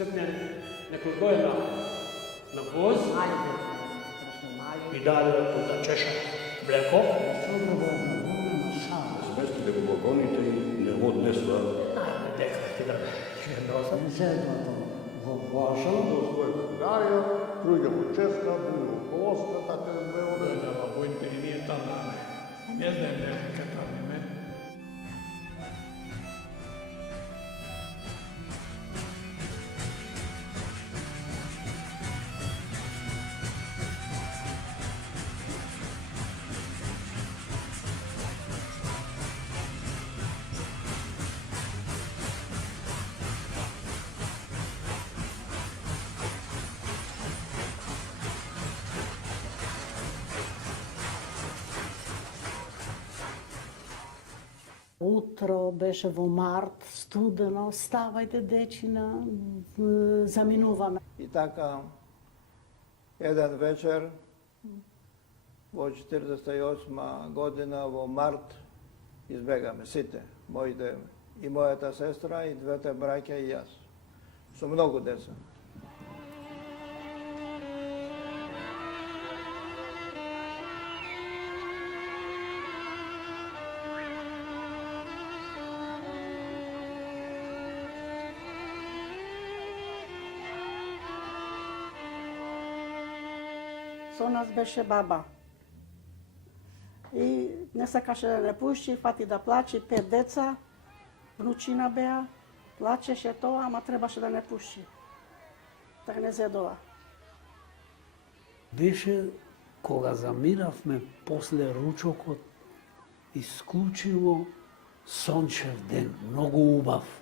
Crkne nekoj godina na voz i dalje tuda češa mleko. Zmesti da ga gonite i ne odnesla. Dekati da jednosa. Zedno to vožo. Do svojeg Bulgarija, druga Česka, druga Polska, tako da dve ode. Dojava Vojte i nije tam name. Ne znam neke tam ime. Утро беше во март, студено, ставајте дечина, заминуваме. И така, еден вечер, во 48 година, во март, избегаме сите, моите и мојата сестра, и двете браќа и јас. Со многу деца. Со нас беше баба. И не сакаше да не пушти, фати да плаче, 5 деца, внучина беа, плачеше тоа, ама требаше да не пушти. Така не зедова. Беше кога замиравме после ручокот, исклучиво сончев ден, многу убав.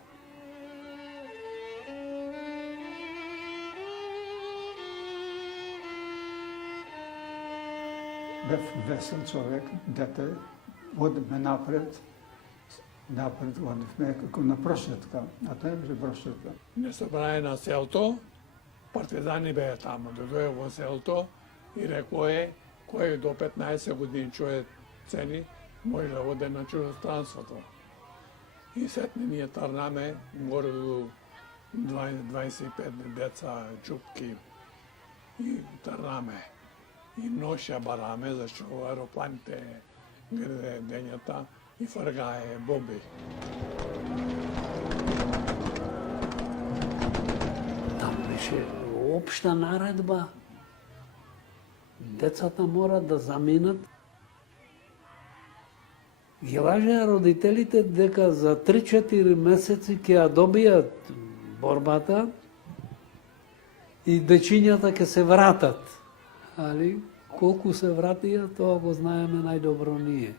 Бев весел човек, дете, одиме напред, одивме како на прошетка, а тоа беше прошетка. Не събрание на селто, партизани беа тамо, дојде во селто и рекоe кој до 15 години чуе цени, може да оде на чужестранството. И сетне ние тарнаме, горе до 25 деца, чупки и тарнаме. И ноша бараме, зашто аеропланите граде дењата и фргае бомби. Там беше општа наредба. Децата мора да заминат. Ги лажеа родителите дека за 3-4 месеци ќе ја добијат борбата и дечињата ќе се вратат. Али, колку се вратија, тоа го знаеме најдобро ние.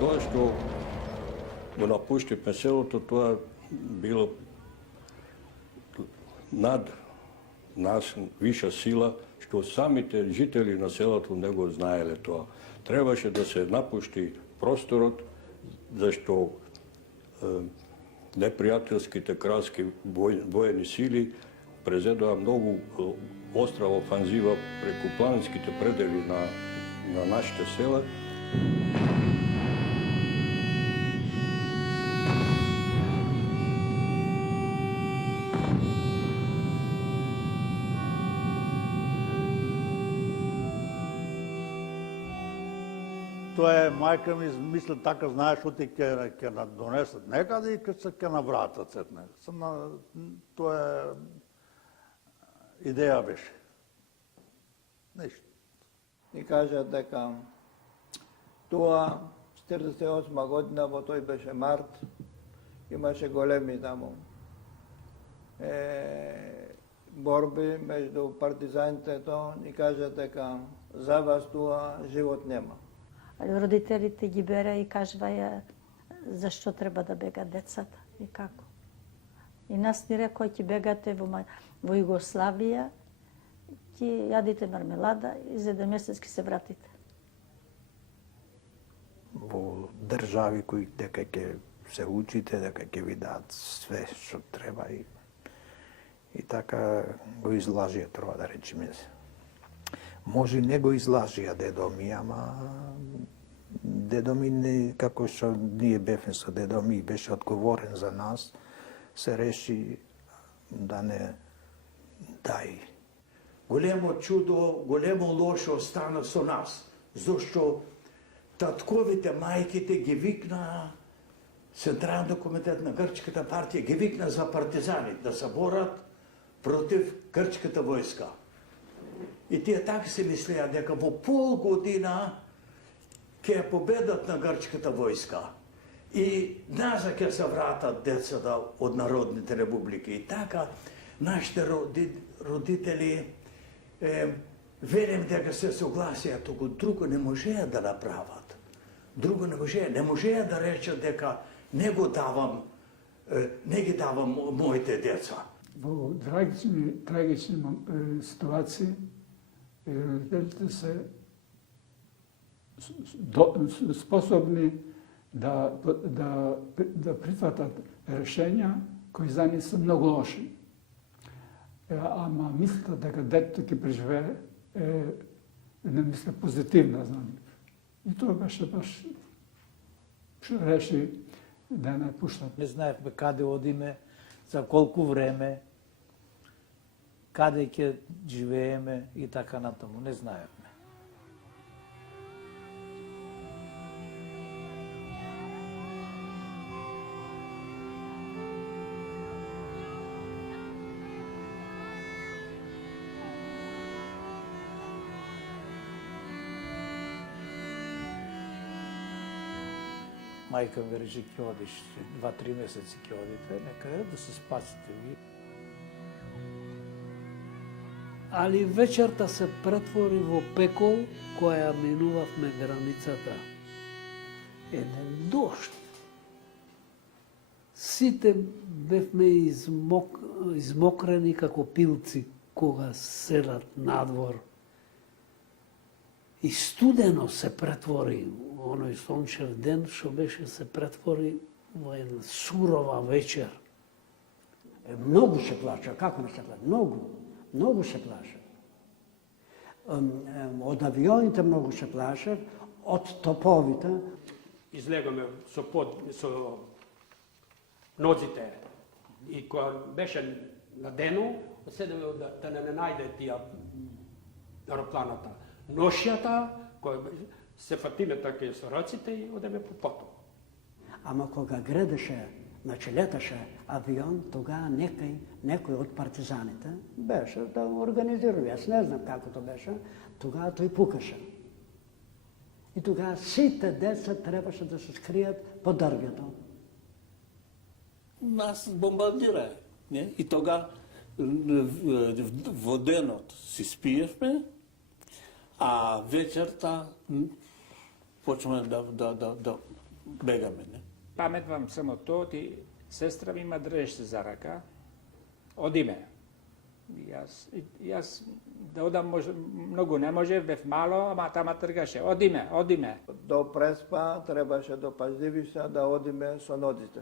Тоа што го напуштивме селото, тоа било над нас виша сила, што самите жители на селото не го знаеле тоа. Требаше да се напушти просторот, зашто непријателските кралски воени сили презедоа многу остра офанзива преку планинските предели на нашите села. Тоа е, мајка ми мисли така, знаеш, оти ќе на донесат некаде и ќе на вратат сетне. Тоа е идеја беше. Ништо. И кажа дека тоа 48 година, во тој беше март, имаше големи таму борби меѓу партизаните, тоа и кажа дека за вас тоа живот нема. Родителите ги бере и кажуваја зашто треба да бегат децата и како. И нас ни рекоа ќе бегате во Југославија, ќе јадите мармелада и за 1 месец ќе се вратите. Во држави кои дека ќе се учите, дека ќе ви дадат све што треба и така го излажија, треба да речеме. Може не го излажија дедо ми, ама дедо ми не, како што ние бевме со дедо ми, беше одговорен за нас, се реши да не дај. Големо чудо, големо лошо стана со нас, зашто татковите, мајките ги викна Централниот комитет на Грчката партија, ги викна за партизани да се борат против грчката војска. И тие така се мислеа дека во пол година ќе ја победат на грчката војска и назад ќе се вратат децата од народните републики. И така нашите родители верим дека се согласија, туку друго не можеа да направат. Друго не можеа да речат дека не ги давам моите деца. Во трагични ситуации родителите се способни да прифатат решенја кои за нив се многу лоши. Ама мислата дека детето ќе преживее е една мисла позитивна за нив. И тоа беше баш што реши да не пуштат. Не знаевме каде одиме, за колку време, каде ќе живееме и така натаму. Не знаевме. Мајка ми рече, ќе одиш 2-3 месеци, ќе одите, некаде да се спасите ви. Али вечерта се претвори во пекол која минувавме границата. Еден дожд. Сите бевме измокрени како пилци кога седат надвор. И студено се претвори, оној сончев ден што беше се претвори во една сурова вечер. Многу се плаша, како не се плаша? Многу се плаша. Од авионите многу се плаша, од топовите. Излегаме со нозите и кога беше на дено, седеме да не најде тие аеропланата. Ношјата, која се фатиме така со раците и одеме по поток. Ама кога гредеше, значи леташе авион, тогава некој од партизаните беше да организирува. Јас не знам како тоа беше, тогава тој пукаше. И тогава сите деца требаше да се скријат по дрвјето. Нас бомбардира, не? И тога во денот си спиевме, а вечерта почнеме да бегаме. Не? Паметвам само тоа, ти сестра ми ма држеше за рака, одиме. Јас да одам многу не може, бев мало, ама тама тргаше, одиме. До Преспа требаше до Пазливица да одиме со нозите.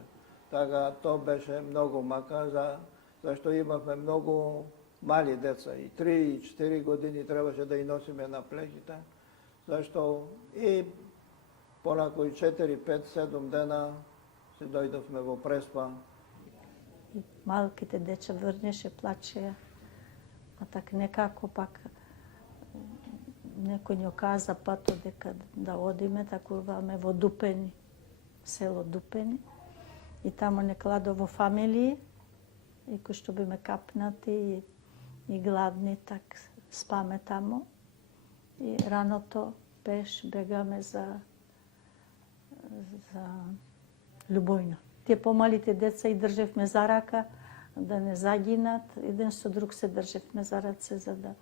Така тоа беше многу мака, зашто имавме многу мали деца, и 3 и 4 години требаше да и носиме на плечите, зашто и понакој 4, 5, 7 дена се дојдовме во Преспа. Малките деча врнеше, плачеја, а так некако пак некој ни оказа пато дека да одиме, такуваме во Дупени, село Дупени, и тамо не кладо во фамилии, и кои што биме капнати и гладни, так спаме тамо. И раното пеш бегаме за Љубојна. Тие помалите деца и држевме за рака, да не загинат, еден со друг се држевме за раце, за да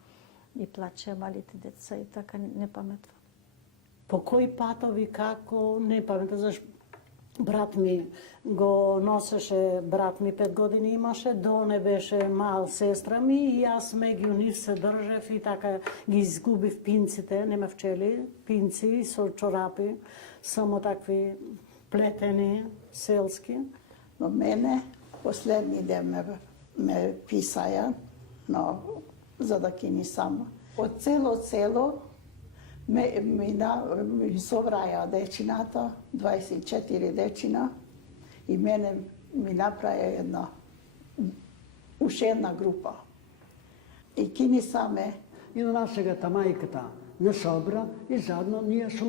и плачеа малите деца, и така не паметвам. По кои патови, како, не паметам, зашто брат ми го носеше, брат ми 5 години имаше, до не беше мал сестра ми и јас меѓу нив се држев и така ги изгубив пинците, нема вчели, пинци со чорапи, само такви плетени, селски. Но мене последни ден ме писаја, но за да кини сама. Од цело ми собраја дечината, 24 дечина, и мене ми направија уште една група. И кини саме. И на нас сега мајката не собра и заедно ние со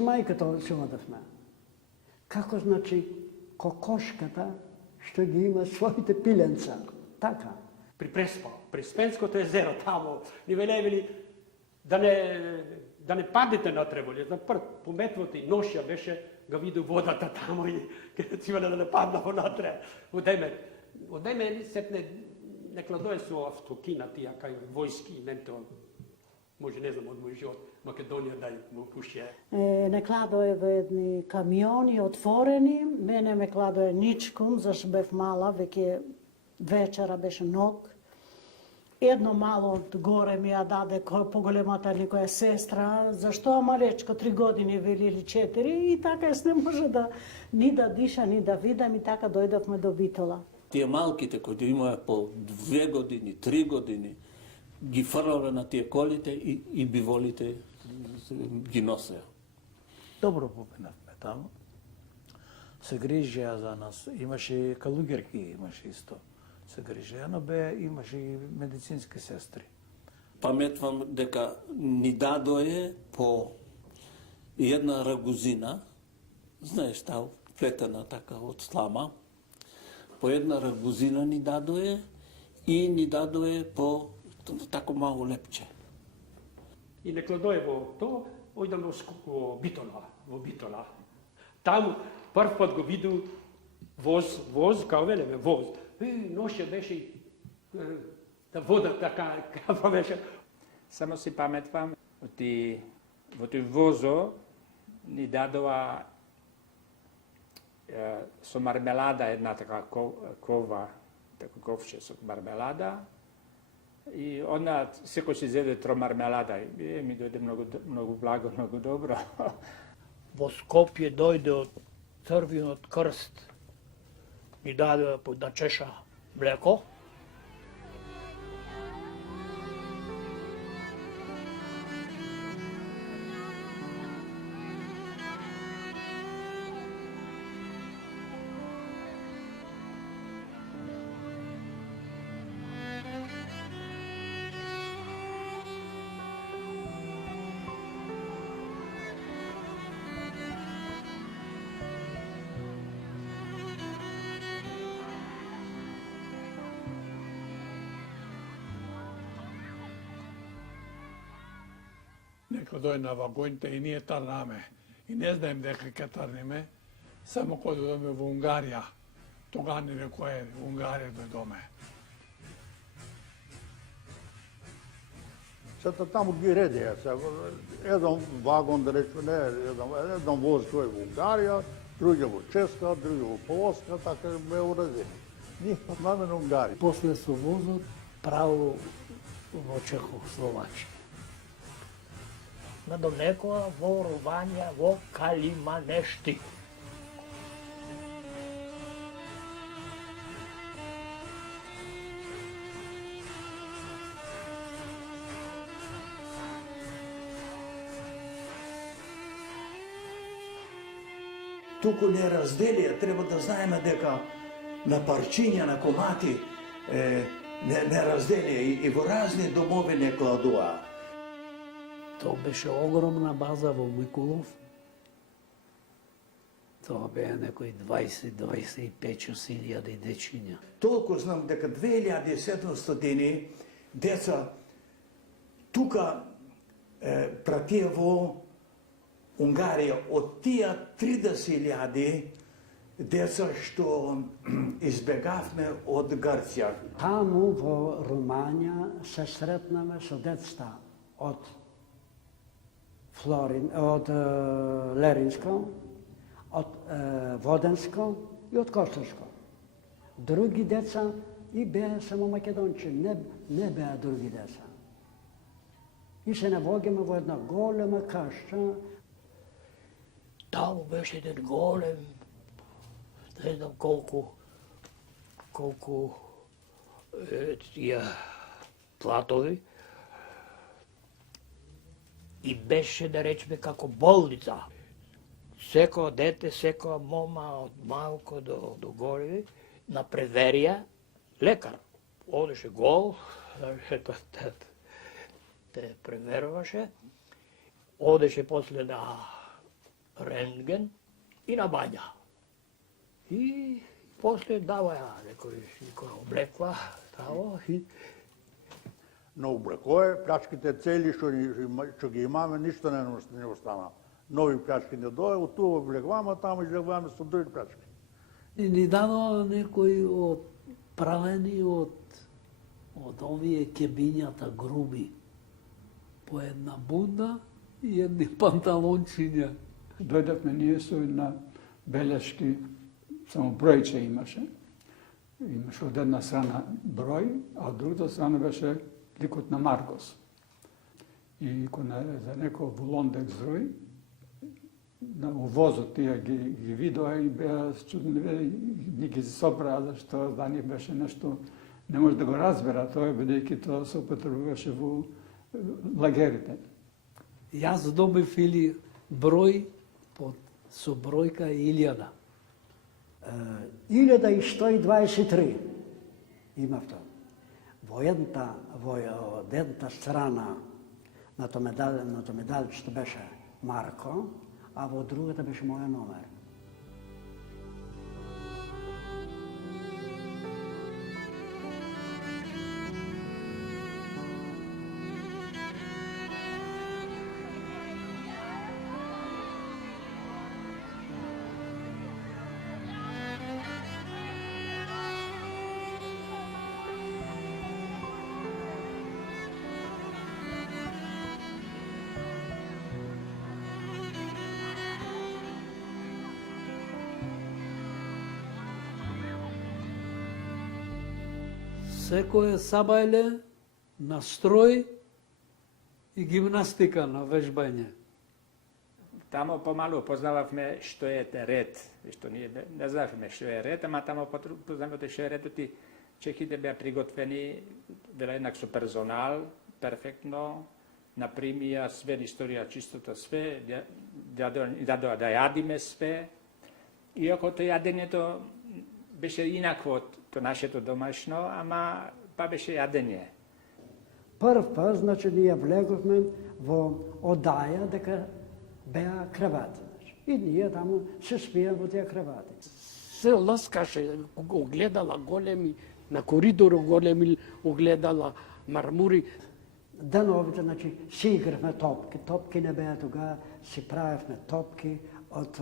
мајката се одевме. Како значи кокошката што ги има своите пиленца. Така. При Спенското езеро тамо, ни велевели да не паднете на Треболје. За прв пометвото и ношја беше, ga vidio vodata tamo i recimo da ne padna vonatre. Od eme setne nekladuje su автокина тия кај војски, не то може не знам од мој живот, Македонија да му пуше. Не кладое во едни камиони отворени, мене ме кладое ничком, зашто бев мала, веќе вечера беше ног. Едно мало од горе ми ја даде поголемата некоја сестра, зашто малечко 3 години вели или 4 и така јас не може да ни да диша, ни да видам и така дојдовме до Битола. Тие малките кои имаја по 2 години, 3 години, ги фрлале на тие колите и биволите ги носеа. Добро попинавме таму. Се грижеа за нас. Имаше калугерки, имаше исто. Се грижеа, но имаше и медицински сестри. Паметвам дека ни дадое по една рагузина, знаеш таа плетена така од слама, по една рагузина ни дадое и ни дадое по тако мало лепче. И не кладое во то, ојдам во Битола. Таму прв пат го виду воз, као велеме, воз. Ноше беше да вода така, као беше. Само си паметвам, во тој возо ни дадоа со мармелада една така кова, така ковче со мармелада. И она секој си зеде тро мармелада. Ми дојде многу благо, многу добро. Во Скопје дојде од Црвениот крст. Ни даде да чеша млеко. Некој дојде на вагоните и ние тарнаме. И не знаем дека ќе тарнеме, само кога дојдеме во Унгарија. Тога ни рекоја во Унгарија дојдоме. Сето таму ги редеа. Еден вагон, да речеме, еден воз тој во Унгарија, други во Ческа, други во Полска, така бе уредени. Ние патнаме на Унгарија. После со возот право во Чехословачија. На некоја ворување во Калиманешти. Туку неразделие, треба да знаеме дека на парчиња, на комати неразделие и во разни домови не кладуа. Тоа беше огромна база во Микулов. Тоа беа некои 20-25 хиљади дечиња. Толку знам дека 2700 деца тука пратија во Унгарија. Од тие 30.000 деца што избегавме од Грција. Таму во Руманија се сретнаме со децата од од Леринско, од Воденско и од Костарско. Други деца и беа само македонци, не беа други деца. И се навоѓаме во една голема кашча. Таму беше еден голем, не знам колку тие платови, и беше да речеме како болница. Секој дете, секоја мома од малко до горе на преверија лекар. Одеше гол, те преверуваше, одеше после на рентген и на бања. И после даваја некој облекла, таво и Но облекое, плячките цели што ги имаме, ништо не остана. Нови плячки не дое, од тоа облегваме, таму излегваме со други плячки. И ни дадоа некои од правени од овие кебињата груби. По една бунда и едни панталончиња. Дојдевме ние со една белешки, само бројче имаше. Имаше од една страна број, а од другата страна беше ликот на Маркос. И кога за некој во Лондек зрој, на увозот тие ги видоа и беа чудни, ни ги собраа, зашто за нив беше нешто, не може да го разбера тоа, бидејќи тоа се употребуваше во лагерите. Јас добив или број со бројка 1000. 1123 имав тоа. Во едната страна на тоа медалчето беше Марко, а во другата беше моја номер. Секој сабајле, настрој и гимнастика на вежбање. Тамо помалу познававме што е ред, што ние не знаевме што е ред, ама тамо познавате што е редот и чехите беа приготвени, беа еднак со персонал, перфектно, напримија све историја чистота све, дадоа да јадиме све. Иако тоа јадењето беше инакво од нашето домашно, ама па беше јадење. Прв пат, значи, ние влеговме во одаја дека беа кревати. И ние таму се спија во тие кревати. Се ласкаше, огледала големи, на коридор големи огледала мармури. Деновите, значи, си игравме топки. Топки не беа тога, си правевме топки од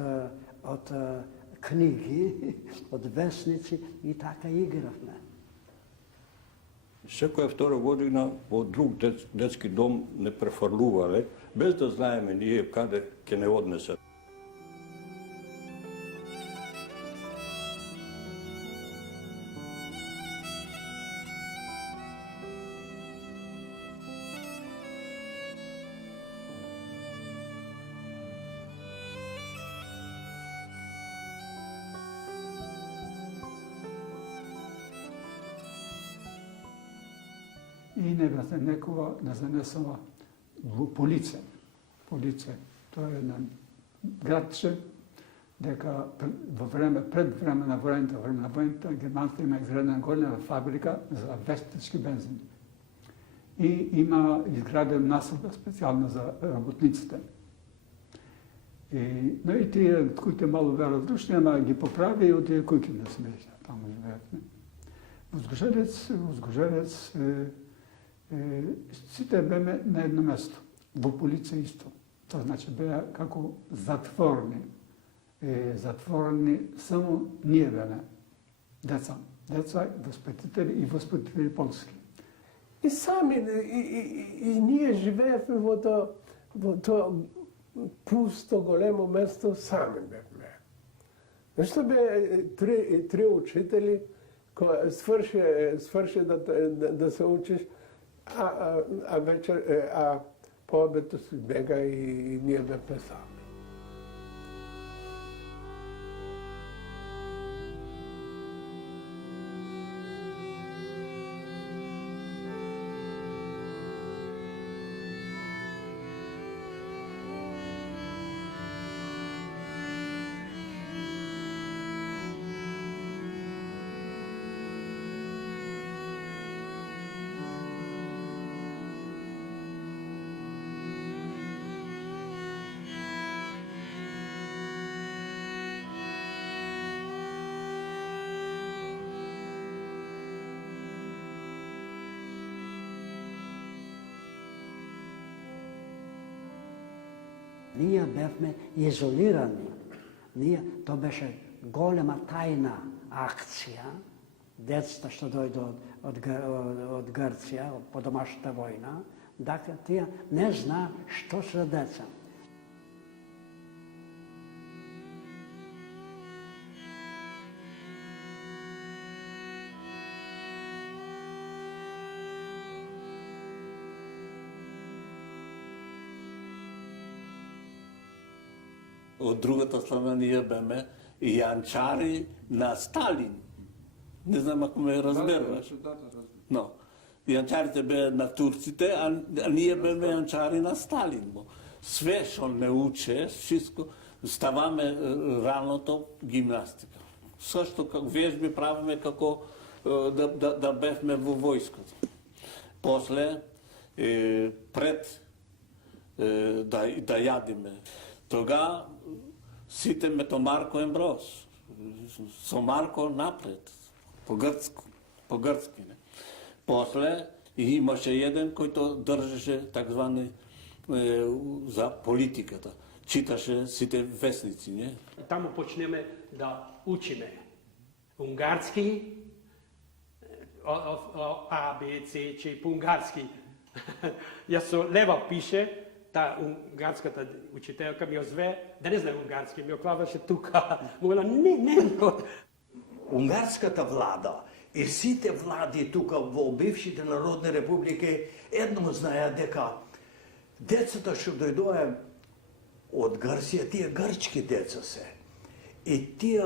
книги, од весници и така игравме. Секоја втора година во друг детски дом не префрлувале, без да знаеме ние каде ќе не однесат. И некога не занесала во Полице. Полице, тоа е едно градче, дека пред време на војната, германците има изградена голема фабрика за вестнички бензин. И има изграден населба специјално за работниците. Но и тие, кои мало веројатно, ама ги поправи и отие куќи да се меѓа, таму живеевме. Во Згожерец сите беме на едно место, во Полице исто. Тоа значи беа како затворни. Затворени само ние беме, деца, воспитители и воспитители полски. И сами, и ние живеевме во тоа пусто големо место, сами бевме. Зашто бе три учители, сврши да се учиш, а вечер, по обето си бега и ние бевме сами. Ние бевме изолирани. То беше голема тајна акција. Децата што дојдо од Грција, по домашната војна, дека тие не знаа што се деца. Од другата страна ние беме јанчари на Сталин. Не знам ако ме разберуваш. Но, јанчарите беа на турците, а ние беме јанчари на Сталин. Све што не уче, всичко, ставаме раното гимнастика. Сошто вежби правиме како да бевме во војското. После, пред да јадиме, тога сите мето Марко Емброс. Со Марко напред, по грцки. После имаше еден којто држеше такзвани за политиката. Читаше сите вестници, не? Тамо почнеме да учиме унгарски, А, Б, С, Ч, по-унгарски. Јас со лева пише, та унгарската учителка ми озве, да не знам унгарски, ми оклаваше тука. Мога не. Унгарската влада и сите влади тука во бившите народни републики едно знаеа дека децата што дојдоа од Грција, тие грчки деца се. И тие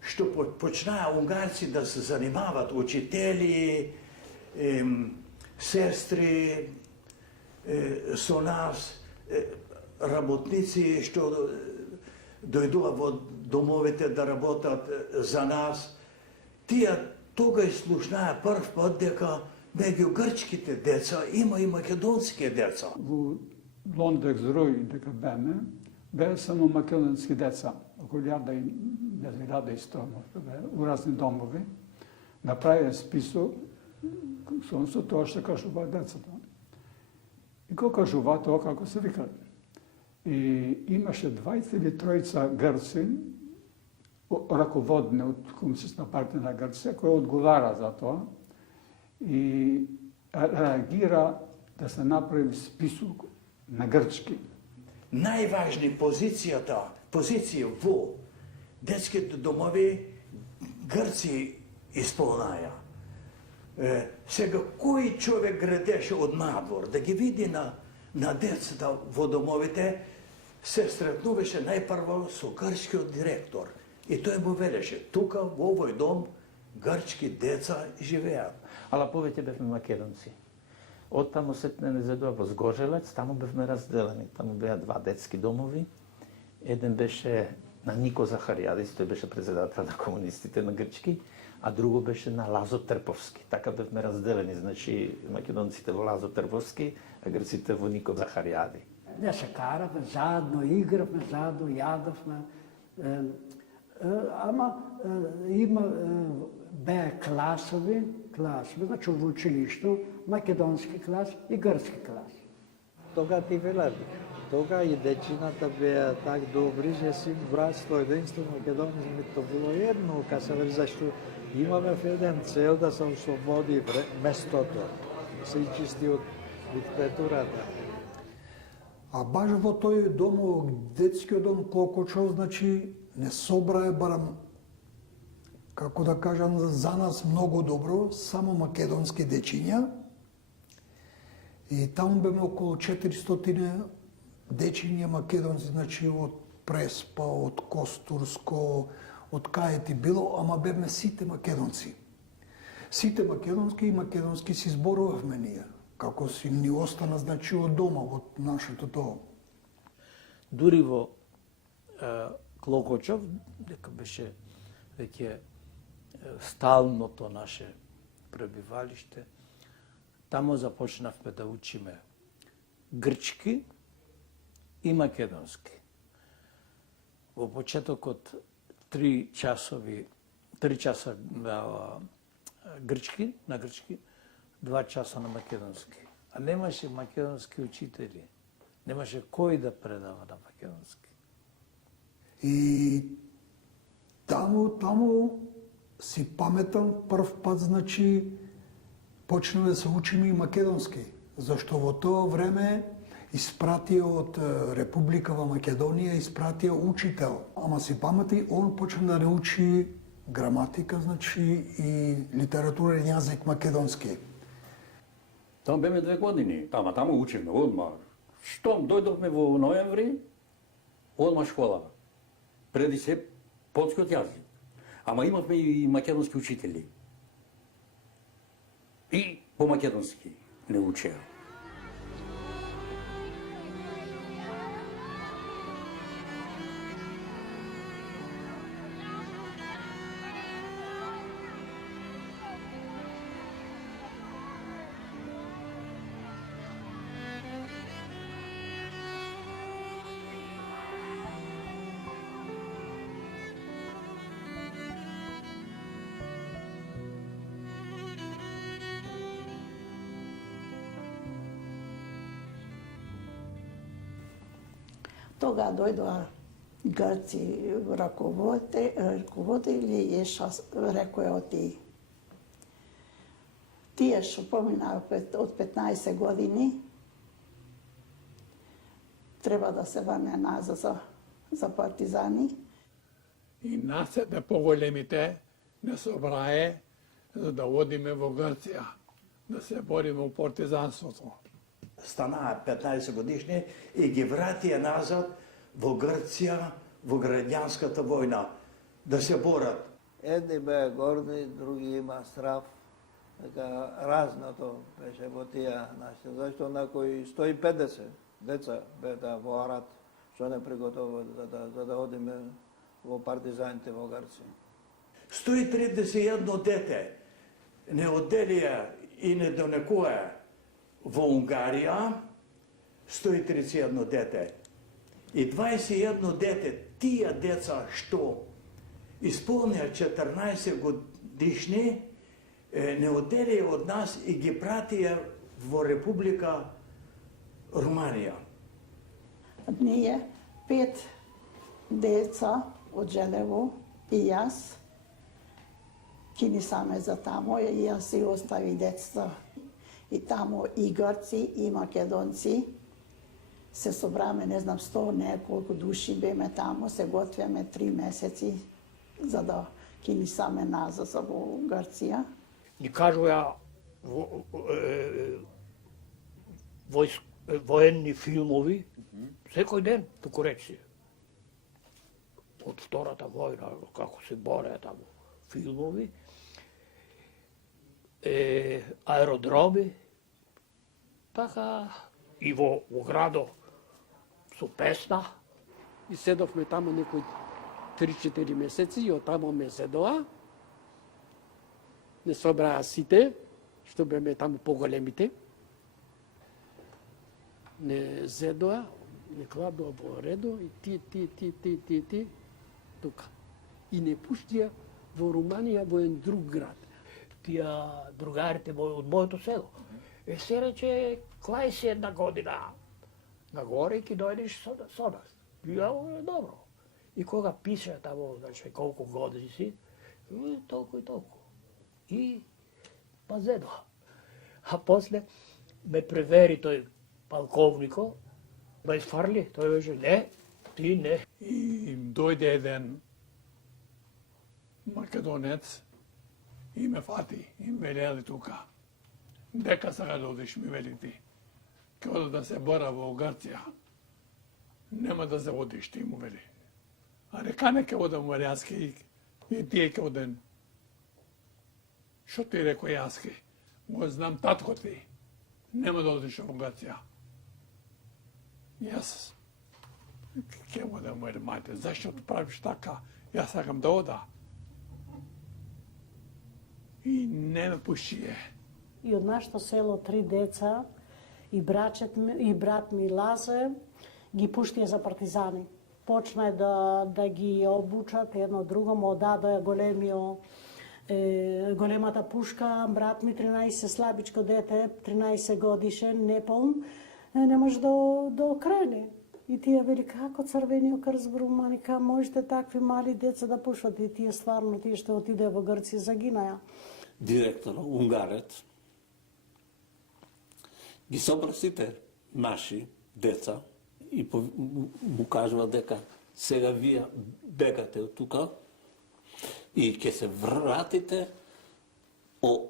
што почнаа унгарци да се занимават, учители, сестри, со нас, работници што дојдоа во домовите да работат за нас, тие тога слушнаа прв пат дека меѓу грчките деца има и македонски деца. Во Лондек зрој дека беа само македонски деца, околу 1100 у разни домови. Направија список со тоа што кажуваат децата. И кој кажува тоа како се викат. И имаше 20 или 30 грци, раководни од Комунистична партија на Грција, кои одговара за тоа и реагира да се направи список на грчки. Најважни позиција во детските домови грци исполнаја. Сега, кој човек градеше од надвор, да ги види на децата во домовите, се сретнуваше најпрво со грчкиот директор. И тој му велеше, тука, во овој дом, грчки деца живеат. Ала повеќе бевме македонци. Од таму сетне не задоа во Згоржелец, таму бевме разделени. Таму беа два детски домови. Еден беше на Нико Захаријадис, тој беше председател на комунистите на грчки, а друго беше на Лазо Трповски. Така бевме разделени, значи македонците во Лазо Трповски, а грците во Нико Захаријади. Не се каравме, заедно игравме, заедно јадовме. Ама беа класови, значи во училишто, македонски клас и грцки клас. Тога ти велам, тога и дечината беа так добри, че си братство, единство, македонизм, то било едно, ка се вели, зашто имаме еден цел да се ослободи местото, да се изчисти од диктатурата. А баш во тој дом, детскиот дом Клокочов, значи, не собрае барам, како да кажам, за нас многу добро, само македонски дечиња. И таму беме околу 400 дечиња македонци, значи од Преспа, од Костурско, од кај ти било, ама бевме сите македонци. Сите македонски и македонски си зборувавме ние, како си ни остана, значи, од дома, од нашето тоа. Дури во Клокочов, дека беше веќе сталното наше пребивалиште, тамо започнавме да учиме грчки и македонски. Во почетокот 3 часа грчки, на грчки, 2 часа на македонски. А немаше македонски учители. Немаше кој да предава на македонски. И таму си паметам прв пат, значи, почнаме да се учиме и македонски. Зашто во тоа време испратија од Република во Македонија, испратија учител. Ама си памети, он почна да научи граматика, значи, и литературен јазик македонски. Таму беме 2 години, таму учиме одма. Штом дојдовме во ноември, одма школа. Преди се полскиот јазик. Ама имавме и македонски учители. И по македонски не учеа. Тога дојдоа грци раководители и рекоја оти. Тие што поминаа од 15 години треба да се врне назад за партизани. И насете поголемите не собрае за да одиме во Грција, да се бориме во партизанството. Станаа 15 годишни и ги вратија назад во Грција, во граѓанската војна, да се борат. Едни беа горди, други има страв. Така разното беше во тие нашите. Зашто накои 150 деца беа во Арат, што не приготовуват за да одиме во партизаните во Грција. 131 дете не одделија и не донекоја во Унгарија, 131 дете. И 21 дете, тие деца што исполнија 14 годишни, не одделија од нас и ги пратија во Република Руманија. Ние 5 деца од Женево и јас кини саме за тамо и јас си остави деца. И тамо и грци и македонци се собраме, не знам, 100 неколку души беме тамо, се готвиме 3 месеци за да кини саме назад во Грција. Ни кажуја военни филмови, секој ден, туку речи. Од Втората војна, како се бореа таму, филмови, аеродроми, така и во градо со песна. И седовме таму некои 3-4 месеци и од таму ме седоа. Не собраа сите, што беме таму поголемите. Не зедоа, не кладоа во редо и ти, тука. И не пуштија во Руманија во еден друг град. Тие другарите од моето село. Се рече, клај си 1 година нагоре и ки дојдеш со нас. Ја, добро. И кога пише тамо, значи, колку години си, толку и толку. И па зедоа. А после ме превери тој полковнико, ме изфарли, тој беше, не, ти не. И им дојде еден македонец и ме фати, и ме велели тука. Дека сега да одиш, ми вели ти. Ке ода да се бора во Грција. Нема да се одиш, ти му вели. А река не ке одам во јаске и тие ке оден. Шо ти реко јаске? Го знам татко ти. Нема да одиш во Грција. Јас ке одам во мајте. Зашто правиш така? Јас сакам да ода. И не ме пушие. И од нашето село 3 деца и брат ми Лазе ги пуштија за партизани. Почна да ги обучат едно друго, му дадоа големата пушка, брат ми 13 слабичко дете, 13 годишен, неполн, не може да окрени. И тие вели како Црвениот крст Брумани, ка можете такви мали деца да пушат и тие стварно тие што отиде во Грција загинаја. Директор, унгарец, ги собра сите наши деца и му кажува дека сега вие бегате од тука и ќе се вратите о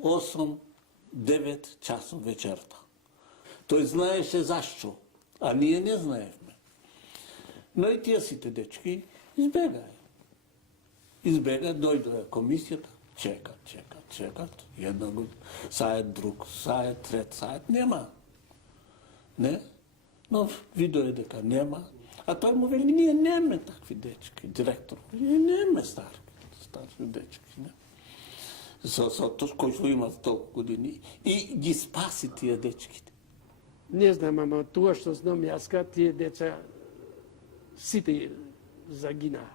8-9 часов вечерта. Тој знаеше зашто, а ние не знаевме. Но и тие сите дечки избегаја. Дојдоа комисијата, чекат, една сајат, друг сајат, трет сајат, нема. Не? Но видоа дека нема, а тој му вели, ние неме такви дечки, директор, ние неме стари дечки, не? Со кој што има толку години и ги спаси тие дечките. Не знам, ама тоа што знам јаска, тие деца сите загинаа.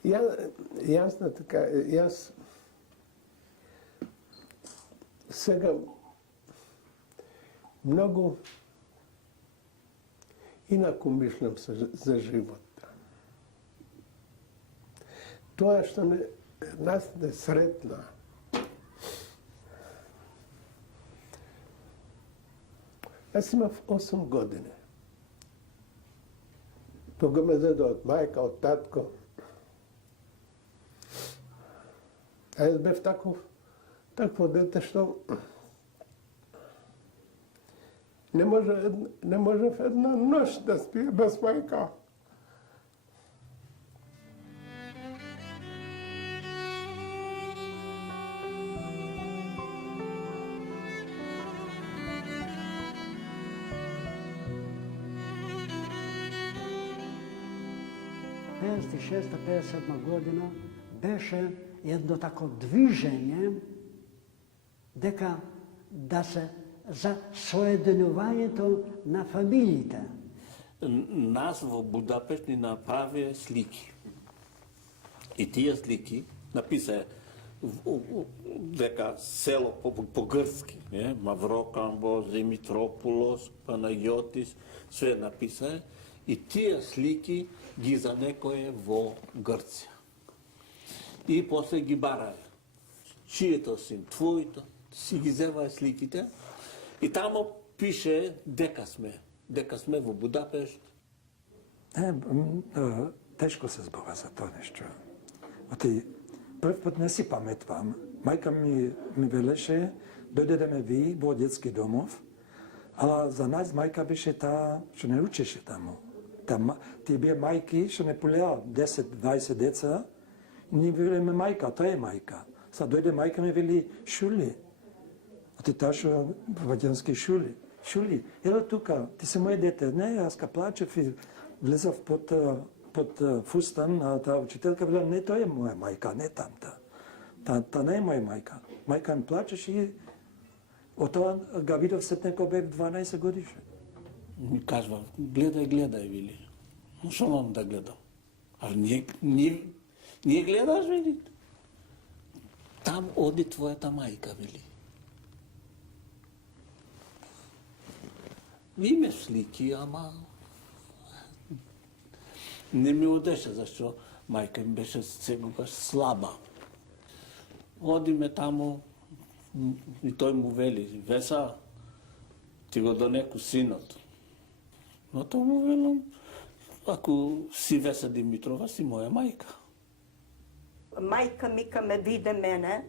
Јас сега многу инаку мислам за живот. Тоа што нас не сретна, јас имав 8 години. Тога ме зеде од мајка, од татко. А јас бев такво дете што не можев една ноќ да спие без мајка. В 56-57 година беше едно тако движење дека да се за соединувањето на фамилиите. Нас во Будапешт ни направи слики. И тие слики написа дека село по грцки, Маврокамбос, Димитрополос, Панагиотис, све написа. И тие слики ги занекое во Грција. И после ги бараја. Чието син, твоето, си ги зеваја сликите. И тамо пише дека сме во Будапешт. Тешко се збога за тоа нешто. Прв пат не си паметвам. Мајка ми велеше, дојдеме ви во детски домов, ала за нас мајка беше таа што не учеше таму. Тие бие мајки што не полеа 10-20 деца, ни велеме мајка, тоа е мајка. Са дојде мајка ми вели Шули. Таа што во македонски Шули. Шули, ело тука, ти се моје дете. Не, јас ка плачев и влезав под фустан, а таа учителка вела, не, тоа е моја мајка, не тамта. Та не е моја мајка. Мајка ми плачеше и од тоа га видов сетне кога бев 12 годишен. Ми кажува, гледај, вели. Но што мам да гледам? А ние гледаш, вели. Там оди твојата мајка, вели. Име слики, ама не ми одеше, зашто мајка ми беше сегогаш слаба. Одиме таму и тој му вели, Веса, ти го донеку синот. Но тоа му велам, ако си Веса Димитрова, си моја мајка. Мајка Мика ме виде мене,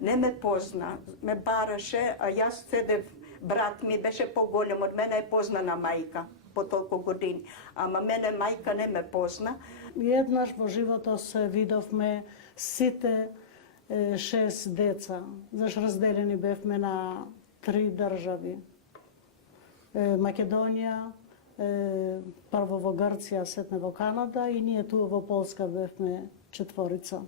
не ме позна, ме бараше, а јас седев, брат ми беше поголем од мене, е познана мајка по толку години, ама мене мајка не ме позна. Еднаш во животот се видовме сите 6 деца, зашто разделени бевме на 3 држави. Македонија, прво во Грција, сетне во Канада и ние туа во Полска бевме 4.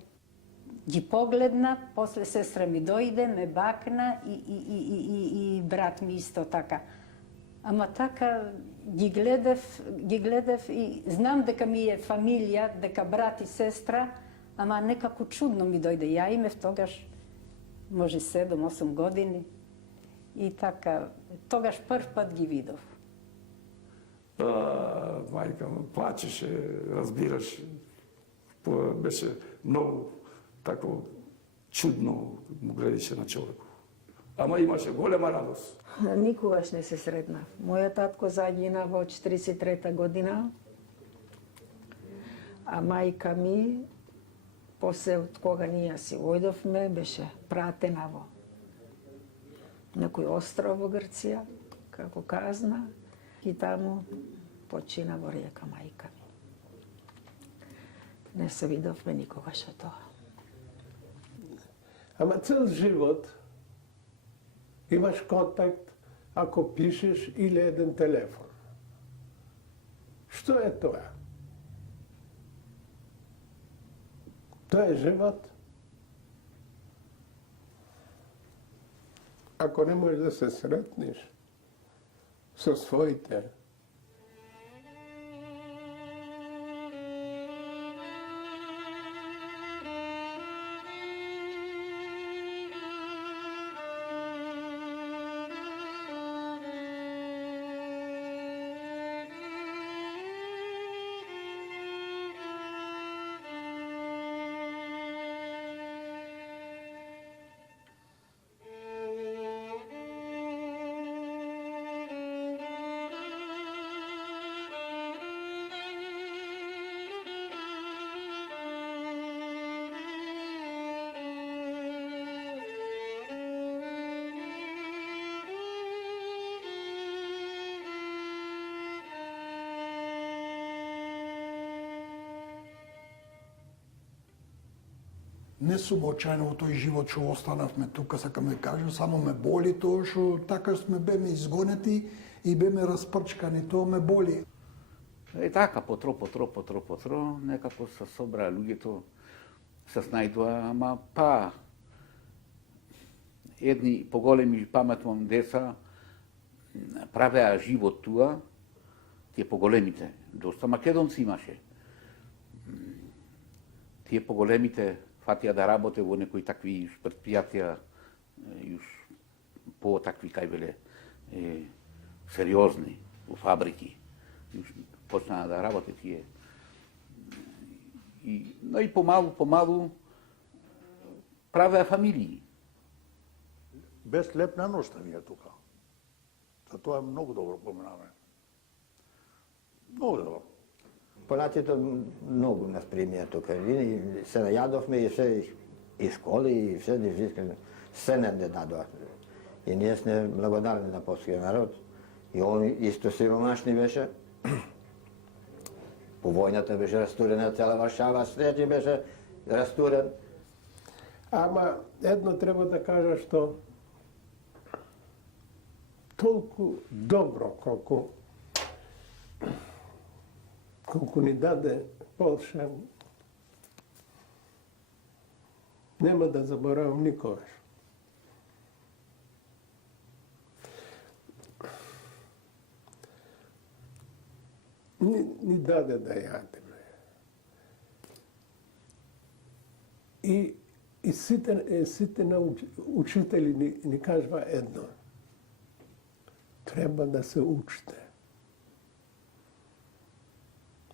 Ги погледна, после сестра ми дојде, ме бакна и брат ми исто така. Ама така ги гледав и знам дека ми е фамилија, дека брат и сестра, ама некако чудно ми дојде. Ја имев тогаш, може 7-8 години. И така, тогаш прв пат ги видов. Мајка плачеше, разбираш, беше многу тако чудно му гледаше на човекот. Ама имаше голема радост. Никогаш не се сретнав. Мојот татко загина во 43 година, а мајка ми, после од кога ние си ојдовме, беше пратена во некој остров во Грција, како казна, и таму почина во река мајка ми. Не се видовме никогаш од тоа. Ама цел живот имаш контакт ако пишеш или еден телефон. Што е тоа? Тоа е живот. Ако не можеш да се сретнеш со своите, не сум очајно во тој живот што останавме тука, сакам да кажам, само ме боли тоа што така сме беме изгонети и беме распрчкани, тоа ме боли. И така, потро, некако се собраа луѓето, се снајдоа, ама па, едни поголеми паметувам деца, правеа живот туа, тие поголемите, доста македонци имаше. Тие поголемите фатија да работе во некои такви предпријатија, по такви кај веле сериозни, во фабрики. Почнаа да работе тие. И помалу правеа фамилии. Без леп не оставија тука. Тоа е многу добро поминавање. Многу добро. Полаците многу нас примија тука. И се најадовме и се и школи и се се не дадоа. И ние сме благодарни на полскиот народ. И он исто сиромашни беше. По војната беше растурена цела Варшава, среќи беше растурен. Ама едно треба да кажа што толку добро колку ни даде Полша, нема да заборавам никогаш. Ни даде да јадеме. И сите учители ни кажува едно. Треба да се учите.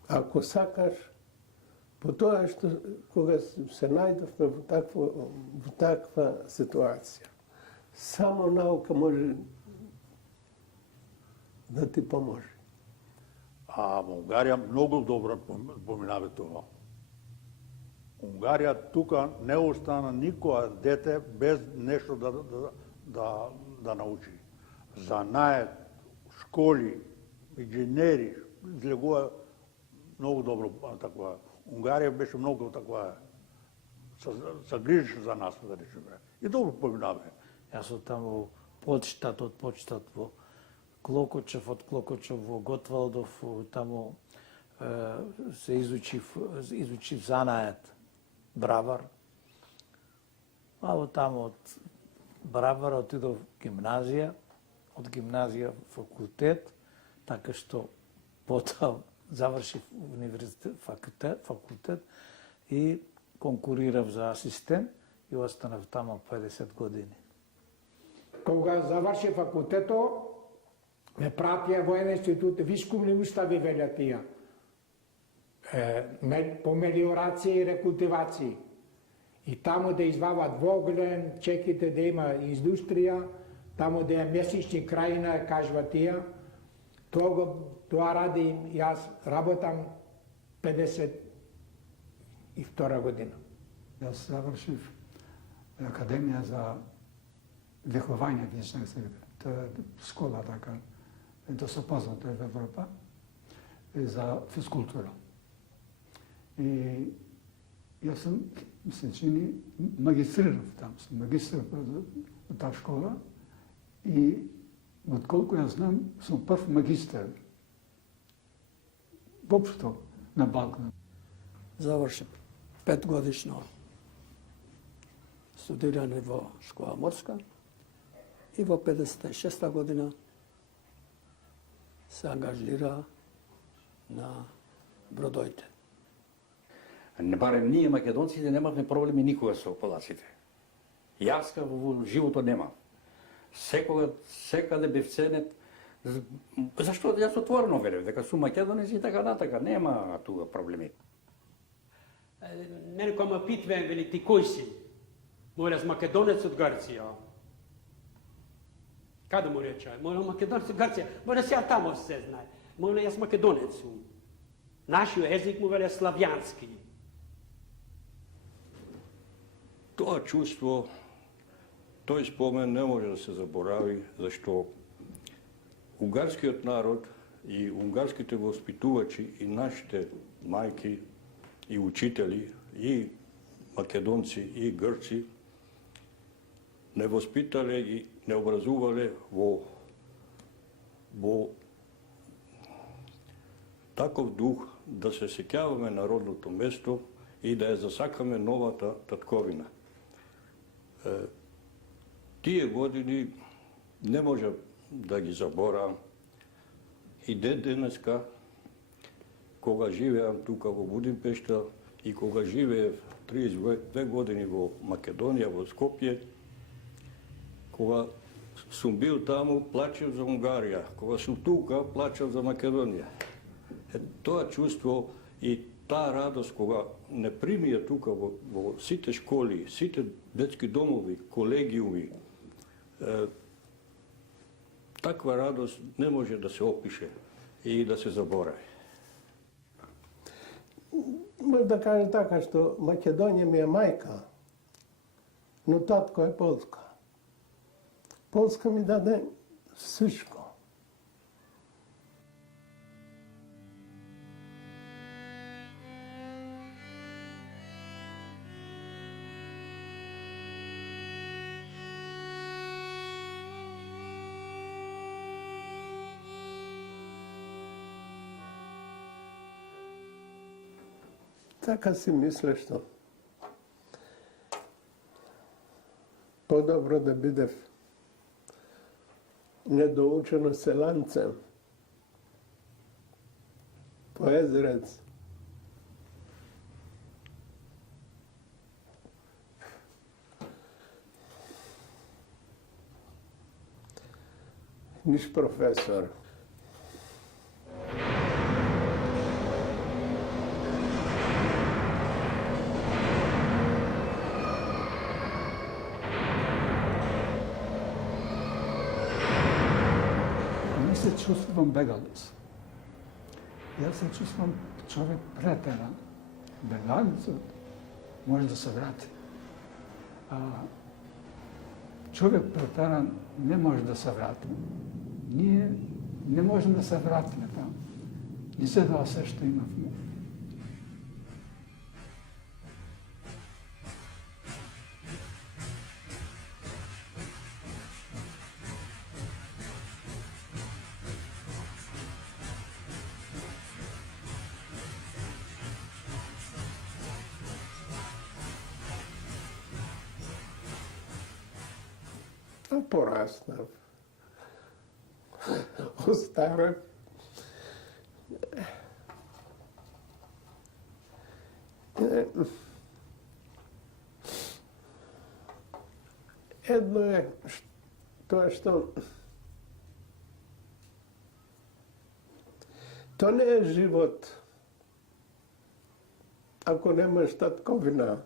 Ако сакаш, по тоа што кога се најдовме во таква ситуација, само наука може да ти поможе. А во Унгарија многу добро поминаве тоа. Унгарија тука не остана никоја дете без нешто да научи. Занаед, школи, инженери, излегува многу добро таква. Унгарија беше многу таква, се грижеше за нас, да речеме. И добро поминаве. Јас сум таму почтат во Клокочев, од Клокочев во Готвалдов, таму се изучив занаед бравар. А во таму од бравар отидов гимназија, од гимназија факултет, така што потоа завршив факултет и конкурирав за асистент и останав таму 50 години. Кога заврши факултето, ме пратија во еден институт, вискумни устави велја тие, по мелиорација и рекултивација. И таму да извават воглен, чеките да има индустрија, таму да е месечни крајина, кажува тие. Тоа ради, јас работам 52 година. Јас завршив Академија за виховање, тоа е школа така, тоа се познато во Европа, за физкултура. И јас сум, се чини, магистрирав там, сум магистр во таа школа и отколку ја знам, сум прв магистр воопшто на Балкан. Завршив 5-годишно студирање во школа морска и во 56 година се ангажира на бродоите. Барем ние македонците немавме проблеми никога со полаците. Јас во животот немам. Секаде бев ценет. Зашто јас отворено верев дека сум македонец и така натака, нема тука проблеми. Мене кога ме питваат, вели ти кој си? Мој јас македонец од Грција. Каде му рече? Мој македонец од Грција. Мој јас тамо се знае. Мој јас македонец сум. Нашиот език му веле славјански. Тоа чувство, тој спомен не може да се заборави, зашто унгарскиот народ и унгарските воспитувачи и нашите мајки и учители, и македонци, и грци, не воспитале и не образувале во таков дух да се сеќаваме на родното место и да ја засакаме новата татковина. Тие години не може да ги заборавам и денеска, кога живеам тука во Будимпешта и кога живеев 32 години во Македонија, во Скопје, кога сум бил таму, плачев за Унгарија, кога сум тука, плачев за Македонија. Тоа чувство и таа радост кога не примија тука во сите школи, сите детски домови, колегиуми, таква радост не може да се опише и да се заборави. Може да кажем така, што Македонија ми е мајка, но татко е Полска. Полска ми даде всичко. Така си мисля, што подобро да бидев недоучено селанце, поезрец, низ професор. се чувствувам бегалец. Јас се чувствувам човек претеран. Бегалецот може да се врати. А човек претеран не може да се врати. Ние не можем да се вратиме таму. Ни се тоа се што имавме. Pa pораснав. Остарав. Едно е тоа што тоа не е живот ако немаш татковина.